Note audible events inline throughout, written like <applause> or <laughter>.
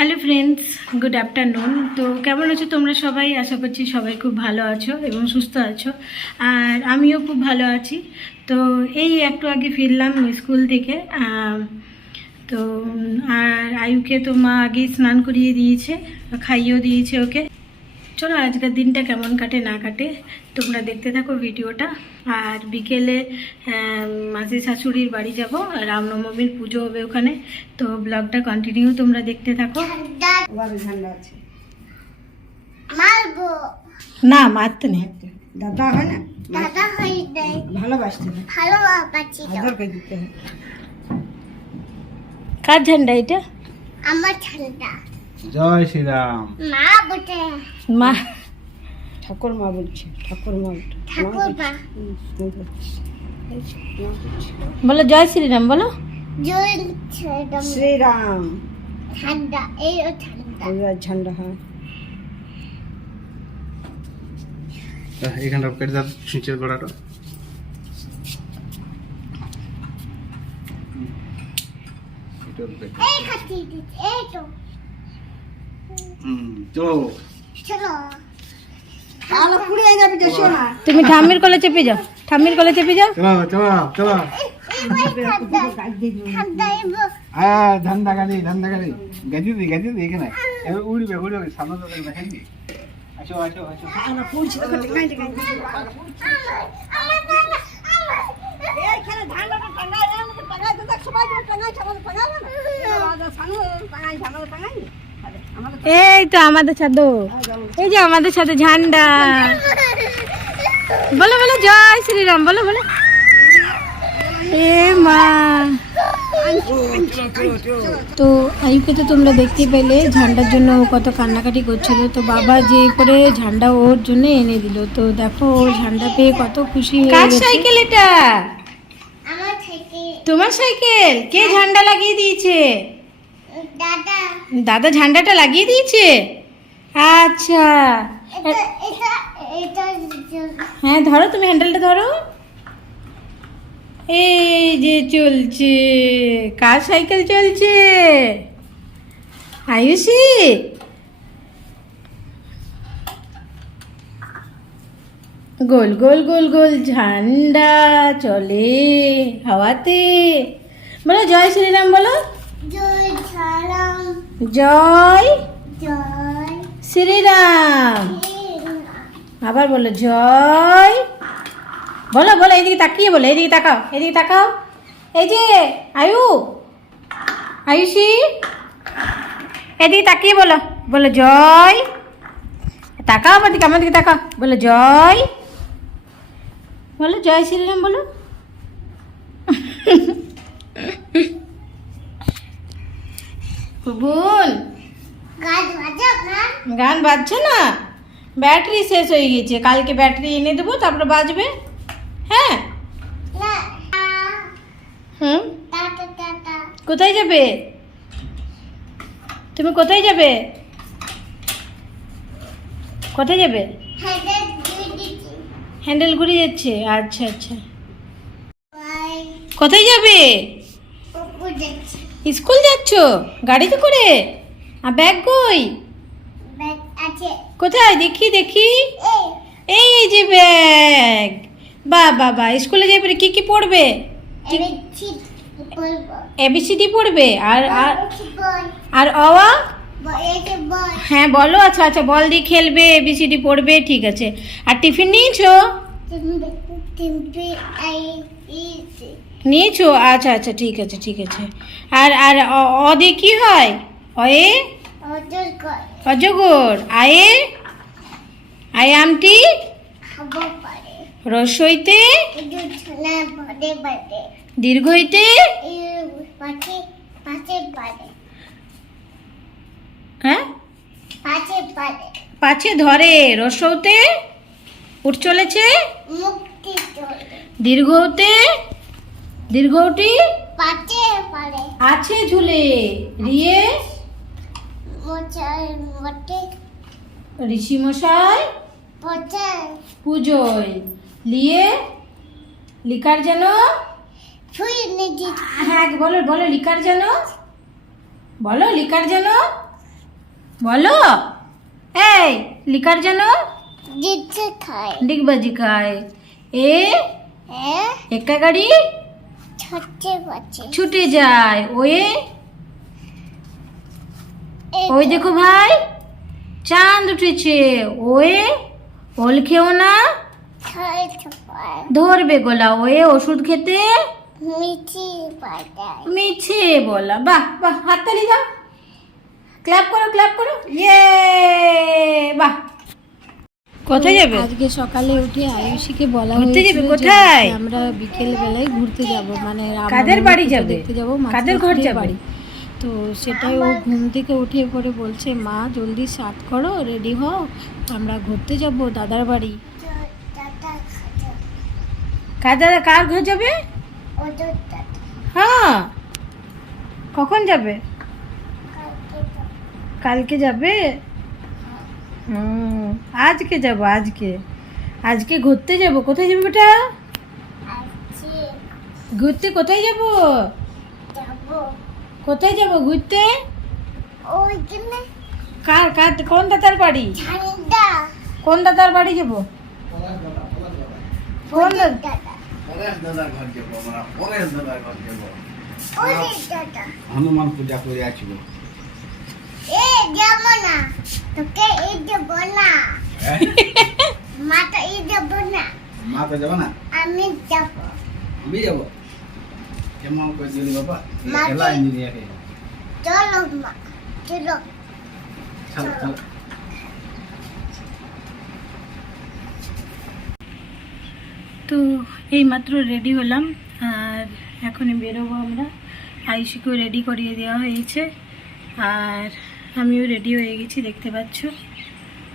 Hello friends, good afternoon. তো কেমন আছো তোমরা সবাই? আশা করছি সবাই খুব ভালো আছো এবং সুস্থ আছো। আর আমিও খুব ভালো আছি। তো এই একটু আগে ফিরলাম স্কুল থেকে তো আর আয়ুকে তো মা আগেই স্নান করিয়ে দিয়েছে, খাইয়েও দিয়েছে ওকে। চলো আজকের দিনটা কেমন কাটে না কাটে তোমরা দেখতে থাকো ভিডিওটা। আর বিকেলে মাসি শাশুড়ির বাড়ি যাব রামনবমীর পুজো হবে ওখানে। তো ব্লগটা কন্টিনিউ তোমরা দেখতে থাকো। মারবো। না মারতে নেই। দাদা হয় না? দাদা হয়ে ভালোবাসতে হয় ভালো পাচ্ছি তো আদর করে ঝান্ডা এটা? আমার ঠান্ডা জয় শ্রীরাম। মা বটে। মা ঠাকুর মা বলছে ঠাকুর মা ঠাকুর। বলো জয় শ্রীরাম বলো। জয় ছেড়ে শ্রীরাম। ঠান্ডা এই ও ঠান্ডা। এবার ঝান্ডা হয়। এখানটা কেটে দাও সুইচের গোড়াটা। এই খাচ্ছি এই তো হুম তো চলো আলো পুড়ে যাবে যে সোনা তুমি ঠাম্মির কোলে চেপে যাও। ঠাম্মির কোলে চেপে যাও। হ্যাঁ ধান্দা গাড়ি ধান্দা গাড়ি। গাজি দি গাজি দি এখানে। উড়বে উড়বে সামনে তো দেখাই দি আসো আসো আসো। পুড়ছে তো আমার তো সবাই না। এই তো আমাদের সাথে। এই যে আমাদের সাথে ঝান্ডা। বলো বলো জয় শ্রীরাম বলো বলো। এ মা। তো আয়ুকে তো তোমরা দেখতে পেলে ঝান্ডার জন্য ও কত কান্নাকাটি করছিল। তো বাবা যে করে ঝান্ডা ওর জন্য এনে দিল। তো দেখো ও ঝান্ডা পেয়ে কত খুশি কার সাইকেল এটা? তোমার সাইকেল? কে ঝান্ডা লাগিয়ে দিয়েছে? দাদা। ঝান্ডাটা লাগিয়ে দিয়েছে? আচ্ছা। হ্যাঁ ধরো তুমি হ্যান্ডেলটা ধরো। এই যে চলছে কার সাইকেল চলছে? আয়ুষি? গোল গোল গোল গোল ঝান্ডা চলে হাওয়াতে। বলো জয় শ্রীরাম বলো। জয় জয় জয় শ্রীরাম। শ্রীরাম। আবার বলো জয়। বলো বলো এইদিকে তাকিয়ে বলো এইদিকে তাকাও এইদিকে তাকাও। এই যে আয়ু। আয়ুষি। এদিকে তাকিয়ে বলো বলো জয়। তাকাও আমার দিকে আমার দিকে তাকাও বলো জয়। বলো জয় শ্রীরাম বলো। বোন গান বাজছে না? ব্যাটারি শেষ হয়ে গেছে কালকে ব্যাটারি এনে দেবো তারপরে বাজবে। হ্যাঁ? হুম? কোথায় যাবে? তুমি কোথায় যাবে? কোথায় যাবে? হ্যান্ডেল ঘুরে যাচ্ছে। আচ্ছা আচ্ছা। কোথায় যাবে? স্কুল যাচ্ছ? গাড়িতে করে? আর ব্যাগ কই? কোথায়? দেখি দেখি। এই। যে ব্যাগ। বা বাবা স্কুলে যাবে কি কি পড়বে? এবিসিডি পড়বে। আর আর আর অওয়া হ্যাঁ বলো। আচ্ছা আচ্ছা বল দিয়ে খেলবে এবিসিডি পড়বে ঠিক আছে। আর টিফিন নিয়েছো? ইসি নিয়েছো? আচ্ছা আচ্ছা ঠিক আছে ঠিক আছে। আর আর অ- দিয়ে কি হয়? অয়ে? অজগর। আয়ে? আয়ে আমটি? রসইতে? পাশে পারে। হ্যাঁ? পাছে ধরে। রসৌতে উঠ চলেছে? দীর্ঘ দীর্ঘতে দীর্ঘটি পাশে পারে আছে ঝুলে। রিয়ে? মোটে ঋষি মশাই? পচা পুজোয়। লিয়ে? লিকার যেন? ছুঁয়ে হ্যাঁ বলো বলো লিকার যেন? বলো লিকার যেন? বলো। এই লিকার যেন? খায়। ডিগবাজি খায়। এ? হ্যাঁ একা গাড়ি? ছটে যায়। ওয়ে। ওই দেখো ভাই চাঁদ উঠেছে। ওয়ে ওল খেও না। ধরবে গোলা। ওয়ে ওষুধ খেতে? মিছে বলা। বাহ বাহ হাততালি দাও। ক্ল্যাপ করো ক্ল্যাপ করো। ইয়ে বাহ। কোথায় যাবে? আজকে সকালে উঠে আয়ুষীকে বলা ঘুরতে যাবে? কোথায়? আমরা বিকেল বেলায় ঘুরতে যাব। মানে কাদের বাড়ি যাবে? দেখতে যাব কাদের ঘর যাবে? তো সেটাই ও ঘুম থেকে উঠে পড়ে বলছে মা জলদি সাত করো রেডি হও আমরা ঘুরতে যাব দাদার বাড়ি। কার দাদা কার ঘর যাবে? হ্যাঁ। কখন যাবে? কালকে কালকে যাবে? হুম। আজকে যাব আজকে। আজকে ঘুরতে যাব। কোথায় যাবে বেটা? ঘুরতে কোথায় যাব? যাব কোথায় যাব ঘুরতে? কার কার কোন দাদার বাড়ি? কোন দাদার বাড়ি যাব? কোন হনুমান পূজা করে আসব এ যাব না। তোকে এই দেবো না মাটা এই দেবো না মা তো যাব না? আমি যাব। আমি যাব? কেমন করে দিলি বাবা? মা খেলা ইঞ্জিনিয়ার। চলো মা চলো। চল চল। তো এই মাত্র রেডি হলাম আর এখনই বেরোবো আমরা। আয়ুষিকেও রেডি করিয়ে দেওয়া হয়েছে। আর আমিও রেডি হয়ে গেছি, দেখতে পাচ্ছ।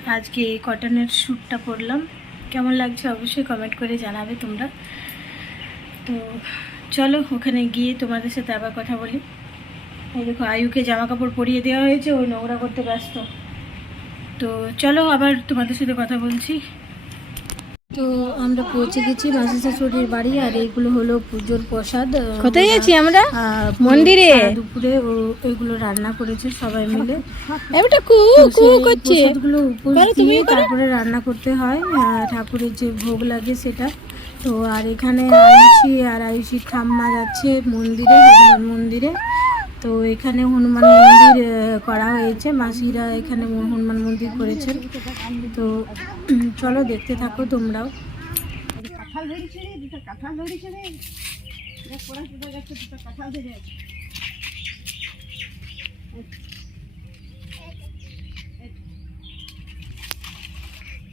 আজকে এই কটনের শ্যুটটা পরলাম কেমন লাগছে অবশ্যই কমেন্ট করে জানাবে তোমরা। তো চলো, ওখানে গিয়ে তোমাদের সাথে আবার কথা বলি। এই দেখো, আয়ুকে জামা কাপড় পরিয়ে দেওয়া হয়েছে ওই নোংরা করতে ব্যস্ত। তো চলো আবার তোমাদের সাথে কথা বলছি। তো আমরা পৌঁছে গেছি মাসি শাশুড়ির বাড়ি আর এইগুলো হলো পুজোর প্রসাদ কোথায় যাচ্ছি আমরা? মন্দিরে? দুপুরে ওইগুলো রান্না করেছে সবাই মিলে। এবারটা কু কু করছে। প্রসাদগুলো। তারপরে রান্না করতে হয় ঠাকুরের যে ভোগ লাগে সেটা। তো আর এখানে আয়ুষি আর আয়ুষির ঠাম্মা যাচ্ছে মন্দিরে মন্দিরে। তো এখানে হনুমান মন্দির করা হয়েছে। মাসিরা এখানে হনুমান মন্দির করেছেন। তো চলো দেখতে থাকো তোমরাও।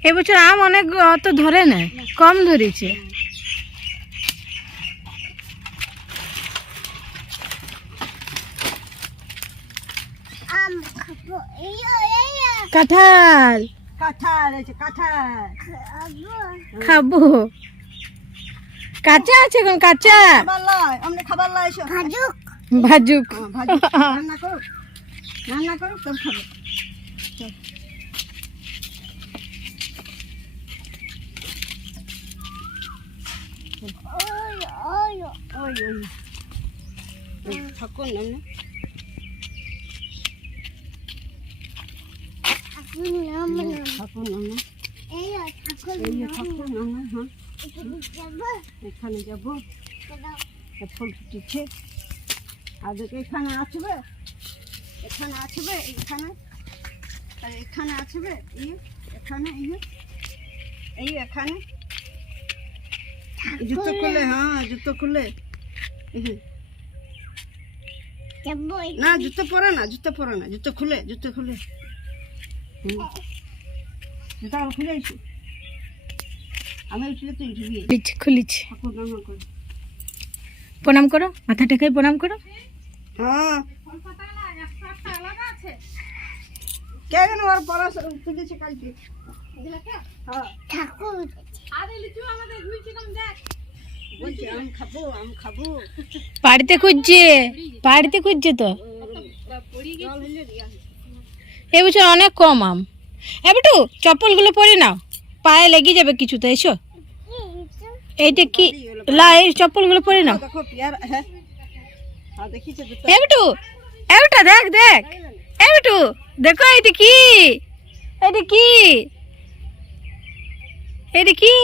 এবছর আম অনেক অত ধরে না কম ধরেছে আম খাব ইয়ো ইয়ো কাঁঠাল। কাঁঠাল আছে কাঁঠাল। খাব। খাব কাঁচা আছে এখন কাঁচা। খাবার লয় অমনি খাবার লয় এসো। ভাজুক। ভাজুক। ভাজি রান্না করুক। রান্না করুক তবে খাবে। ওই ওই ওই। ওই ওই। ঠাকুর না জুতো খুলে হ্যাঁ জুতো খুলে না, জুতো পরে না, জুতো পরে না, জুতো খুলে জুতো খুলে। খুলিছে প্রণাম করো মাথা টেকাই প্রণাম করো। বাড়িতে খুঁজছে বাড়িতে খুঁজছে তো। এবছর অনেক কম আম। এবারটু চপ্পলগুলো পরে নাও। পায়ে লেগে যাবে কিছু তো এসো। এইটা কি? লা এই চপ্পলগুলো পরে নাও। এবটু এবটা দেখ দেখ। এই বিটু দেখো এটা কি? এটা কি? এটা কি?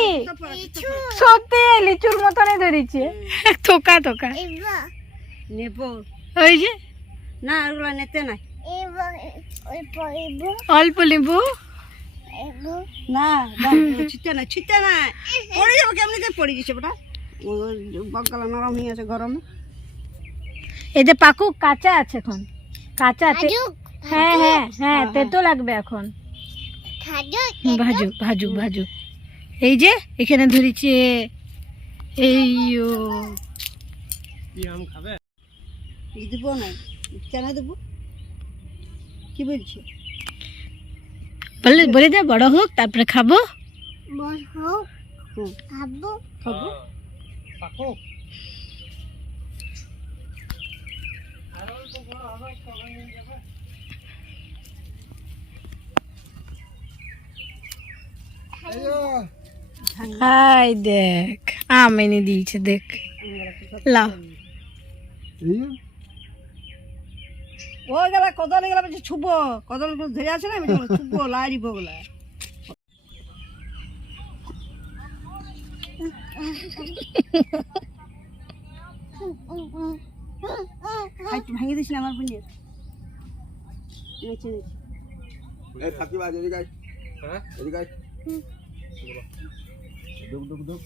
সত্যি লিচুর মতনই ধরেছে। <laughs> থোকা থোকা। নেব ওই যে। না ওগুলো নিতে নাই। অল্প লেবু? এবার না ছিটে না ছিটে না। পড়ে যাব কেমনিতে পড়ে গেছে ওটা বকলা নরম হয়ে আছে গরমে। এতে পাকুক কাঁচা আছে এখন। কাঁচা আছে। হ্যাঁ হ্যাঁ হ্যাঁ তেতো লাগবে এখন। ভাজুক ভাজুক ভাজুক এই যে এখানে ধরেছে এই ও। এই দেবো না? কেন দেবো? কি বলছি? বলে বলে দে বড় হোক তারপরে খাব। হোক হুম। খাব। খাব। হাই দেখ আম এনে দিয়েছে দেখ। লাও। ও গেলা কদল গেলা বলছি ছুবো। কদল ধরে আছে না ছুবো লাড়ি বগলা একটু ভেঙে দিস না আমার বোনের। নেচে নেচে এই থাকি বাজ এদিকে হ্যাঁ? এদিকে আয়। দুক দুক দুক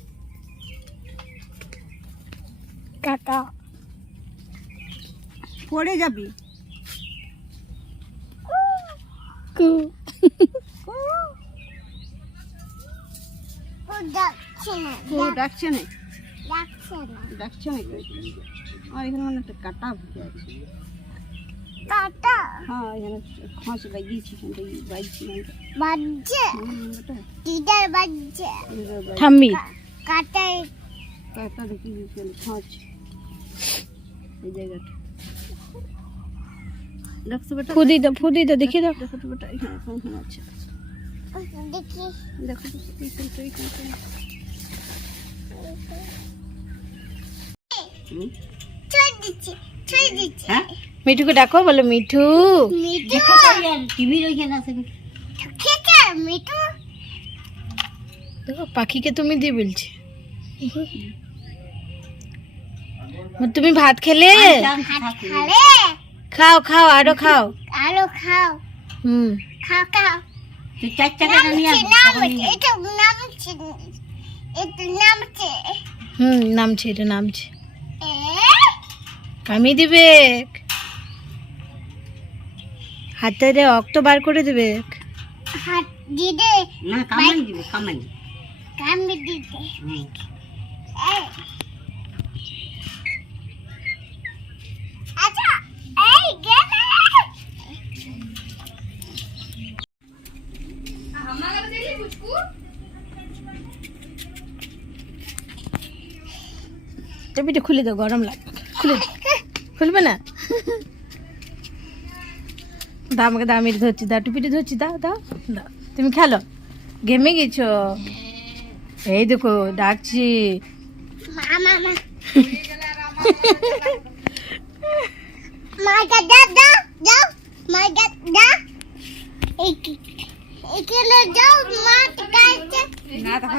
কাকা। পড়ে যাবি? কু ও ডাকছে না। ও ডাকছে না। আমার এখানে মানে একটা কাটা ভুকে আছে। টাটা হ্যাঁ এখানে খাঁচ লাগিয়েছি থেকে বাইছি বাজছে দিদার বাজছে? থাম্বি কাটাই। কাটা দেখি খাঁচ এই জায়গাটা। দেখছ বেটা। ফুদি তো ফুদি তো দেখি দাও। দেখো বেটা এখানে এখানে আছে দেখি। দেখো তো এইখানটা এইখানটা ছয় দিচ্ছি ছয় দিচ্ছি। হ্যাঁ? মিঠুকে ডাকো বলো মিঠু। মিঠু। টিভির ওইখানে আছে মিঠু। দেখো পাখিকে তুমি দিয়ে বলছি। তুমি ভাত খেলে? খালে খাও খাও আরও খাও। আরও খাও। হুম। খাও খাও। তুই চার নামছে নামছে এটা নামছে এটা নামছে। হুম নামছে এটা নামছে। এ? আমি দিবে হাতে রক্ত বার করে দেবে হাত দিদে না কামাই দিবে কামাই কামি দিদে। টেপিটা খুলে দাও গরম লাগবে। খুলে খুলবে না? দাও আমাকে দাও আমি ধরছি দাও টুপিটা ধরছি দাও দাও দাও। তুমি খেলো? গেমে গেছো? এই দেখো ডাকছি। দা দা দা না তখন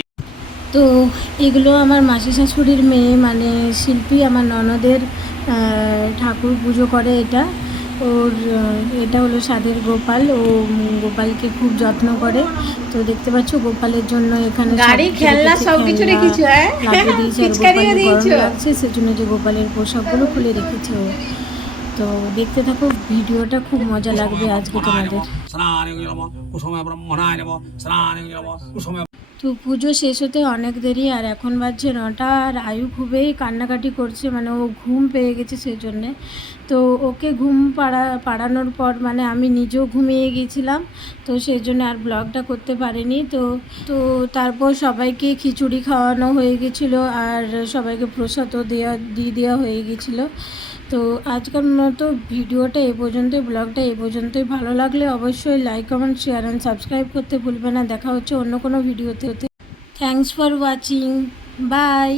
তো এগুলো আমার মাসি শাশুড়ির মেয়ে মানে শিল্পী আমার ননদের ঠাকুর পুজো করে এটা। ওর এটা হলো সাদের গোপাল। ও গোপালকে খুব যত্ন করে। তো দেখতে পাচ্ছ গোপালের জন্য এখানে গাড়ি, সব খেলনা রেখেছে, সবকিছু খেলনা রেখেছো, হ্যাঁ? পিচকারিও দিয়েছ। লাগছে সেজন্য যে গোপালের পোশাকগুলো খুলে রেখেছে ও। তো দেখতে থাকো ভিডিওটা খুব মজা লাগবে আজকে তোমাদের। তো পুজো শেষ হতে অনেক দেরি আর এখন বাজছে নটা আর আয়ু খুবই কান্নাকাটি করছে মানে ও ঘুম পেয়ে গেছে সেই জন্যে তো ওকে ঘুম পাড়া, পাড়ানোর পর মানে আমি নিজেও ঘুমিয়ে গেছিলাম তো সেই জন্য আর ব্লগটা করতে পারিনি। তো তো তারপর সবাইকে খিচুড়ি খাওয়ানো হয়ে গেছিল আর সবাইকে প্রসাদও দেওয়া দিয়ে দেওয়া হয়ে গেছিল। তো আজকের মতো ভিডিওটা এ পর্যন্তই, ব্লগটা এ পর্যন্তই। ভালো লাগলে অবশ্যই like comment share and subscribe করতে ভুলবে না। দেখা হচ্ছে অন্য কোনো ভিডিওতে। Thanks for watching by